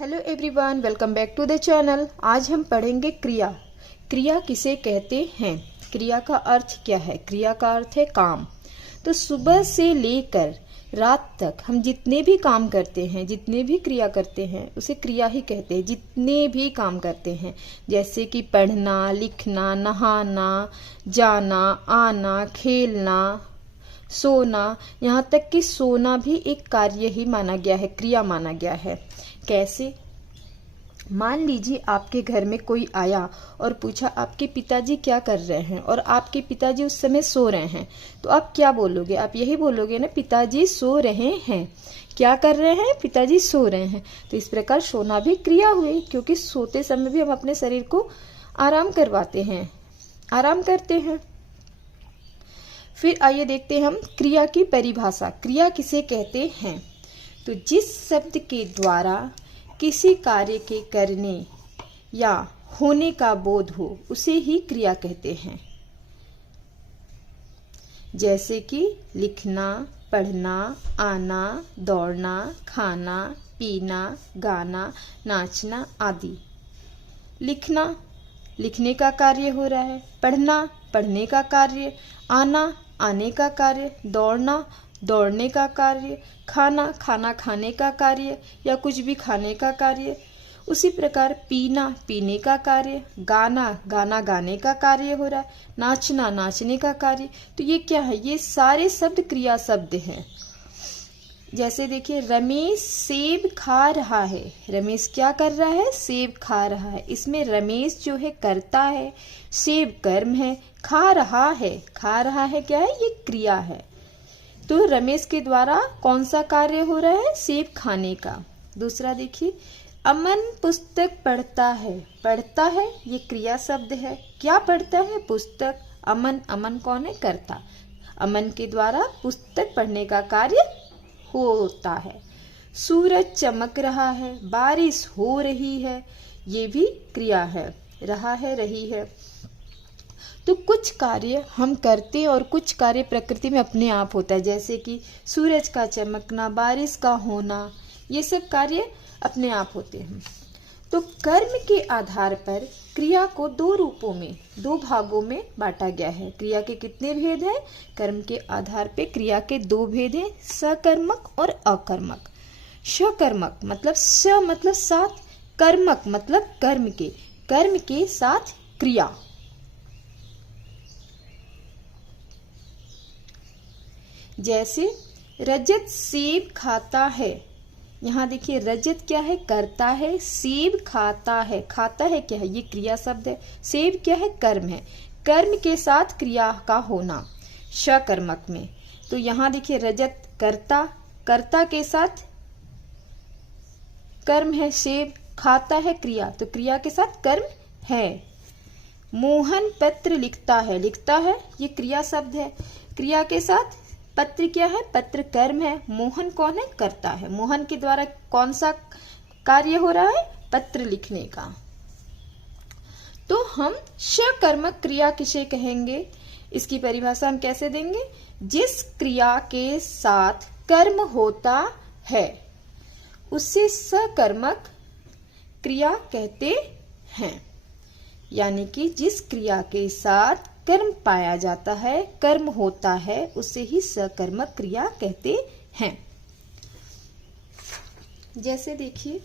Hello everyone, welcome back to the channel. आज हम पढ़ेंगे क्रिया। क्रिया किसे कहते हैं, क्रिया का अर्थ क्या है। क्रिया का अर्थ है काम। तो सुबह से लेकर रात तक हम जितने भी काम करते हैं, जितने भी क्रिया करते हैं, उसे क्रिया ही कहते हैं। जितने भी काम करते हैं, जैसे कि पढ़ना, लिखना, नहाना, जाना, आना, खेलना, सोना, यहाँ तक कि सोना भी एक कार्य ही माना गया है, क्रिया माना गया है। कैसे? मान लीजिए आपके घर में कोई आया और पूछा आपके पिताजी क्या कर रहे हैं, और आपके पिताजी उस समय सो रहे हैं, तो आप क्या बोलोगे? आप यही बोलोगे ना, पिताजी सो रहे हैं। क्या कर रहे हैं? पिताजी सो रहे हैं। तो इस प्रकार सोना भी क्रिया हुई, क्योंकि सोते समय भी हम अपने शरीर को आराम करवाते हैं, आराम करते हैं। फिर आइए देखते हैं हम क्रिया की परिभाषा। क्रिया किसे कहते हैं? तो जिस शब्द के द्वारा किसी कार्य के करने या होने का बोध हो, उसे ही क्रिया कहते हैं। जैसे कि लिखना, पढ़ना, आना, दौड़ना, खाना, पीना, गाना, नाचना आदि। लिखना, लिखने का कार्य हो रहा है। पढ़ना, पढ़ने का कार्य। आना, आने का कार्य। दौड़ना, दौड़ने का कार्य। खाना, खाना खाने का कार्य या कुछ भी खाने का कार्य। उसी प्रकार पीना, पीने का कार्य। गाना, गाना गाने का कार्य हो रहा है। नाचना, नाचने का कार्य। तो ये क्या है? ये सारे शब्द क्रिया शब्द हैं। जैसे देखिए, रमेश सेब खा रहा है। रमेश क्या कर रहा है? सेब खा रहा है। इसमें रमेश जो है कर्ता है, सेब कर्म है, खा रहा है, खा रहा है क्या है? ये क्रिया है। तो रमेश के द्वारा कौन सा कार्य हो रहा है? सेब खाने का। दूसरा देखिए, अमन पुस्तक पढ़ता है। पढ़ता है, ये क्रिया शब्द है। क्या पढ़ता है? पुस्तक। अमन, अमन कौन है? कर्ता। अमन के द्वारा पुस्तक पढ़ने का कार्य होता है। सूरज चमक रहा है, बारिश हो रही है, ये भी क्रिया है। रहा है, रही है। तो कुछ कार्य हम करते हैं और कुछ कार्य प्रकृति में अपने आप होता है। जैसे कि सूरज का चमकना, बारिश का होना, ये सब कार्य अपने आप होते हैं। तो कर्म के आधार पर क्रिया को दो रूपों में, दो भागों में बांटा गया है। क्रिया के कितने भेद हैं? कर्म के आधार पर क्रिया के दो भेद हैं, सकर्मक और अकर्मक। सकर्मक मतलब स मतलब साथ, कर्मक मतलब कर्म के साथ क्रिया। जैसे रजत सेब खाता है। यहाँ देखिए, रजत क्या है? करता है। सेब खाता है, खाता है क्या है? ये क्रिया शब्द है। सेब क्या है? कर्म है। कर्म के साथ क्रिया का होना सकर्मक में। तो यहाँ देखिए, रजत कर्ता, कर्ता के साथ कर्म है। सेब खाता है, क्रिया, तो क्रिया के साथ कर्म है। मोहन पत्र लिखता है। लिखता है, ये क्रिया शब्द है। क्रिया के साथ पत्र क्या है? पत्र कर्म है। मोहन कौन है? करता है। मोहन के द्वारा कौन सा कार्य हो रहा है? पत्र लिखने का। तो हम सकर्मक क्रिया किसे कहेंगे? इसकी परिभाषा हम कैसे देंगे? जिस क्रिया के साथ कर्म होता है उसे सकर्मक क्रिया कहते हैं। यानी कि जिस क्रिया के साथ कर्म पाया जाता है, कर्म होता है, उसे ही सकर्मक क्रिया कहते हैं। जैसे देखिए,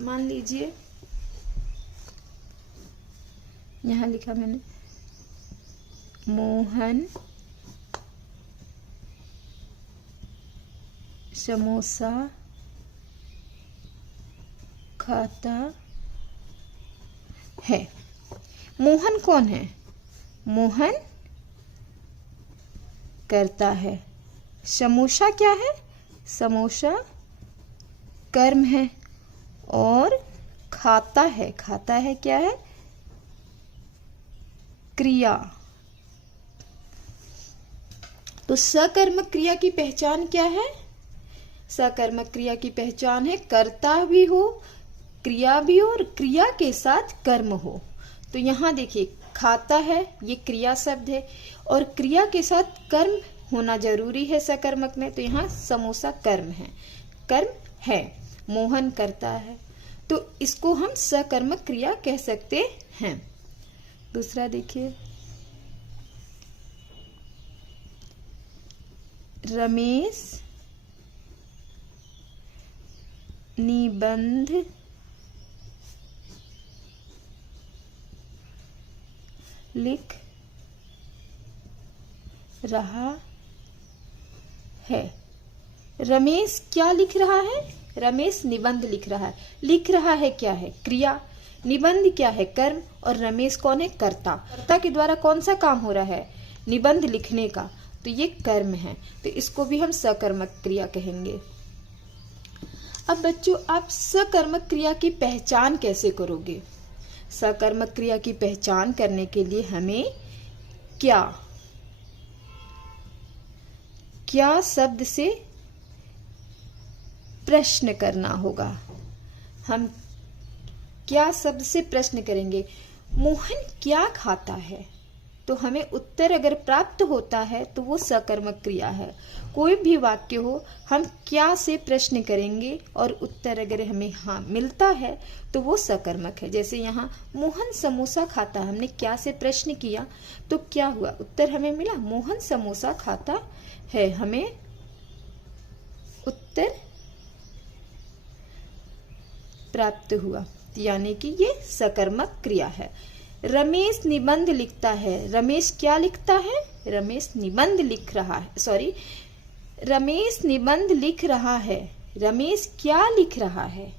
मान लीजिए यहां लिखा मैंने, मोहन समोसा खाता है। मोहन कौन है? मोहन करता है। समोसा क्या है? समोसा कर्म है। और खाता है, खाता है क्या है? क्रिया। तो सकर्मक क्रिया की पहचान क्या है? सकर्मक क्रिया की पहचान है कर्ता भी हो, क्रिया भी हो और क्रिया के साथ कर्म हो। तो यहाँ देखिए, खाता है, ये क्रिया शब्द है और क्रिया के साथ कर्म होना जरूरी है सकर्मक में, तो यहाँ समोसा कर्म है, कर्म है, मोहन करता है, तो इसको हम सकर्मक क्रिया कह सकते हैं। दूसरा देखिए, रमेश निबंध लिख रहा है। रमेश क्या लिख रहा है? रमेश निबंध लिख रहा है। लिख रहा है क्या है? क्रिया। निबंध क्या है? कर्म। और रमेश कौन है? कर्ता। कर्ता के द्वारा कौन सा काम हो रहा है? निबंध लिखने का, तो ये कर्म है, तो इसको भी हम सकर्मक क्रिया कहेंगे। अब बच्चों, आप सकर्मक क्रिया की पहचान कैसे करोगे? सकर्मक क्रिया की पहचान करने के लिए हमें क्या शब्द से प्रश्न करना होगा। हम क्या शब्द से प्रश्न करेंगे? मोहन क्या खाता है? तो हमें उत्तर अगर प्राप्त होता है तो वो सकर्मक क्रिया है। कोई भी वाक्य हो, हम क्या से प्रश्न करेंगे और उत्तर अगर हमें हाँ मिलता है तो वो सकर्मक है। जैसे यहाँ मोहन समोसा खाता, हमने क्या से प्रश्न किया तो क्या हुआ? उत्तर हमें मिला, मोहन समोसा खाता है, हमें उत्तर प्राप्त हुआ, यानी कि ये सकर्मक क्रिया है। रमेश निबंध लिखता है। रमेश क्या लिखता है? रमेश निबंध लिख रहा है, सॉरी, रमेश निबंध लिख रहा है। रमेश क्या लिख रहा है?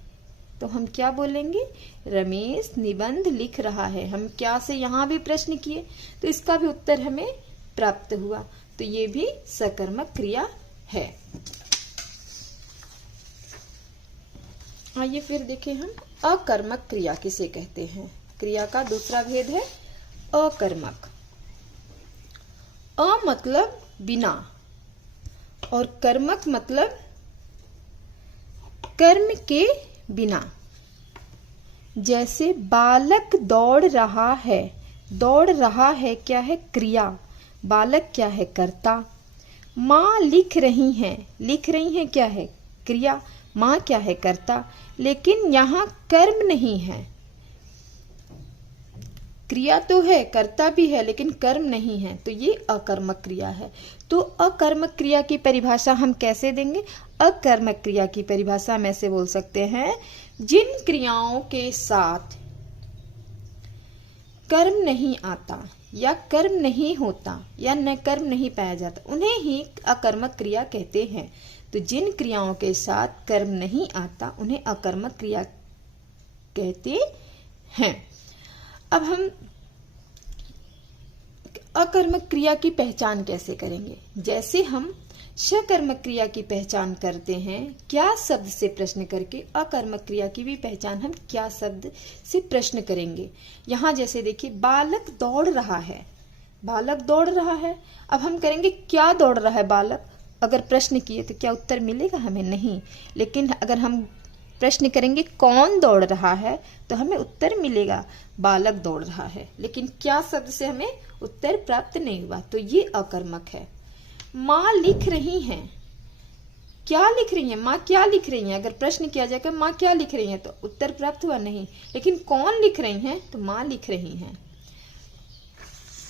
तो हम क्या बोलेंगे? रमेश निबंध लिख रहा है। हम क्या से यहाँ भी प्रश्न किए तो इसका भी उत्तर हमें प्राप्त हुआ, तो ये भी सकर्मक क्रिया है। आइए फिर देखें हम अकर्मक क्रिया किसे कहते हैं। क्रिया का दूसरा भेद है अकर्मक। अ मतलब बिना और कर्मक मतलब कर्म के बिना। जैसे बालक दौड़ रहा है। दौड़ रहा है क्या है? क्रिया। बालक क्या है? कर्ता। माँ लिख रही हैं। लिख रही हैं क्या है? क्रिया। माँ क्या है? कर्ता। लेकिन यहाँ कर्म नहीं है। क्रिया तो है, कर्ता भी है, लेकिन कर्म नहीं है, तो ये अकर्मक क्रिया है। तो अकर्मक क्रिया की परिभाषा हम कैसे देंगे? अकर्मक क्रिया की परिभाषा में से बोल सकते हैं, जिन क्रियाओं के साथ कर्म नहीं आता या कर्म नहीं होता या न कर्म नहीं पाया जाता, उन्हें ही अकर्मक क्रिया कहते हैं। तो जिन क्रियाओं के साथ कर्म नहीं आता उन्हें अकर्मक क्रिया कहते हैं। अब हम अकर्मक क्रिया की पहचान कैसे करेंगे? जैसे हम सकर्मक क्रिया की पहचान करते हैं क्या शब्द से प्रश्न करके, अकर्मक क्रिया की भी पहचान हम क्या शब्द से प्रश्न करेंगे। यहाँ जैसे देखिए, बालक दौड़ रहा है। बालक दौड़ रहा है, अब हम करेंगे क्या दौड़ रहा है बालक। अगर प्रश्न किए तो क्या उत्तर मिलेगा हमें? नहीं। लेकिन अगर हम प्रश्न करेंगे कौन दौड़ रहा है तो हमें उत्तर मिलेगा, बालक दौड़ रहा है। लेकिन क्या शब्द से हमें उत्तर प्राप्त नहीं हुआ, तो ये अकर्मक है। माँ लिख रही हैं। क्या लिख रही हैं? माँ क्या लिख रही हैं? अगर प्रश्न किया जाएगा माँ क्या लिख रही हैं तो उत्तर प्राप्त हुआ नहीं। लेकिन कौन लिख रही हैं? तो माँ लिख रही हैं,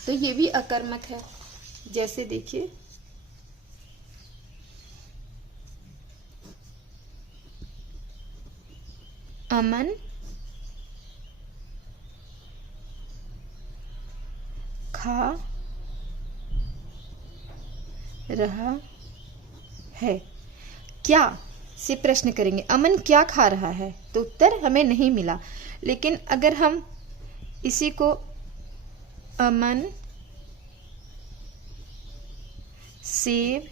तो ये भी अकर्मक है। जैसे देखिए, अमन खा रहा है। क्या से प्रश्न करेंगे, अमन क्या खा रहा है, तो उत्तर हमें नहीं मिला। लेकिन अगर हम इसी को अमन सेब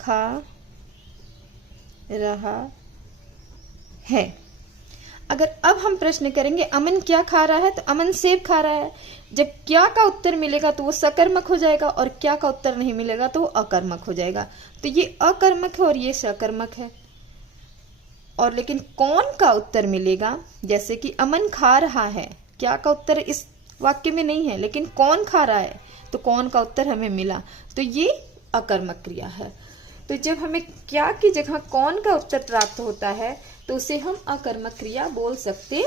खा रहा है, अगर अब हम प्रश्न करेंगे अमन क्या खा रहा है तो अमन सेब खा रहा है। जब क्या का उत्तर मिलेगा तो वो सकर्मक हो जाएगा और क्या का उत्तर नहीं मिलेगा तो वो अकर्मक हो जाएगा। तो ये अकर्मक है और ये सकर्मक है। और लेकिन कौन का उत्तर मिलेगा, जैसे कि अमन खा रहा है, क्या का उत्तर इस वाक्य में नहीं है, लेकिन कौन खा रहा है तो कौन का उत्तर हमें मिला, तो ये अकर्मक क्रिया है। तो जब हमें क्या की जगह कौन का उत्तर प्राप्त होता है तो उसे हम अकर्मक क्रिया बोल सकते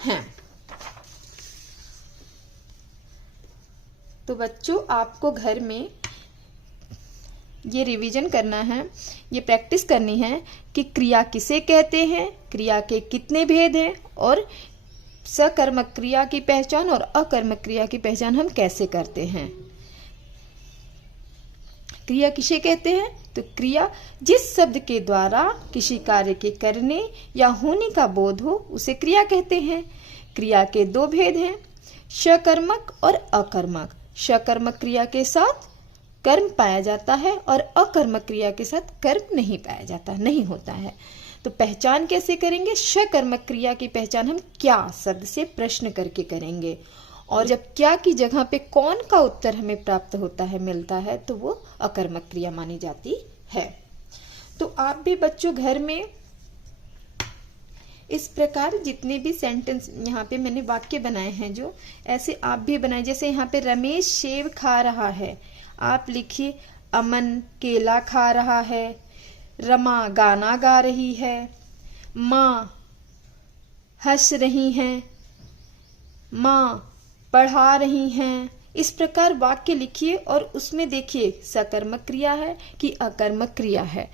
हैं। तो बच्चों, आपको घर में ये रिवीजन करना है, ये प्रैक्टिस करनी है कि क्रिया किसे कहते हैं, क्रिया के कितने भेद हैं और सकर्मक क्रिया की पहचान और अकर्मक क्रिया की पहचान हम कैसे करते हैं। क्रिया किसे कहते हैं, तो क्रिया जिस शब्द के द्वारा किसी कार्य के करने या होने का बोध हो उसे क्रिया कहते हैं। क्रिया के दो भेद हैं, सकर्मक और अकर्मक। सकर्मक क्रिया के साथ कर्म पाया जाता है और अकर्मक क्रिया के साथ कर्म नहीं पाया जाता, नहीं होता है। तो पहचान कैसे करेंगे, सकर्मक क्रिया की पहचान हम क्या शब्द से प्रश्न करके करेंगे, और जब क्या की जगह पे कौन का उत्तर हमें प्राप्त होता है, मिलता है, तो वो अकर्मक क्रिया मानी जाती है। तो आप भी बच्चों घर में इस प्रकार जितने भी सेंटेंस यहाँ पे मैंने वाक्य बनाए हैं जो ऐसे आप भी बनाए। जैसे यहाँ पे रमेश सेब खा रहा है, आप लिखिए अमन केला खा रहा है, रमा गाना गा रही है, माँ हंस रही हैं, माँ पढ़ा रही हैं। इस प्रकार वाक्य लिखिए और उसमें देखिए सकर्मक क्रिया है कि अकर्मक क्रिया है।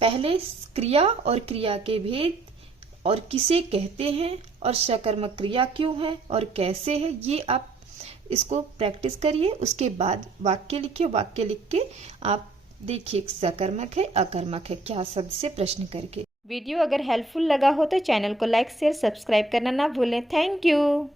पहले क्रिया और क्रिया के भेद और किसे कहते हैं और सकर्मक क्रिया क्यों है और कैसे है, ये आप इसको प्रैक्टिस करिए। उसके बाद वाक्य लिखिए, वाक्य लिख के आप देखिए सकर्मक है अकर्मक है क्या शब्द से प्रश्न करके। वीडियो अगर हेल्पफुल लगा हो तो चैनल को लाइक शेयर सब्सक्राइब करना ना भूलें। Thank you.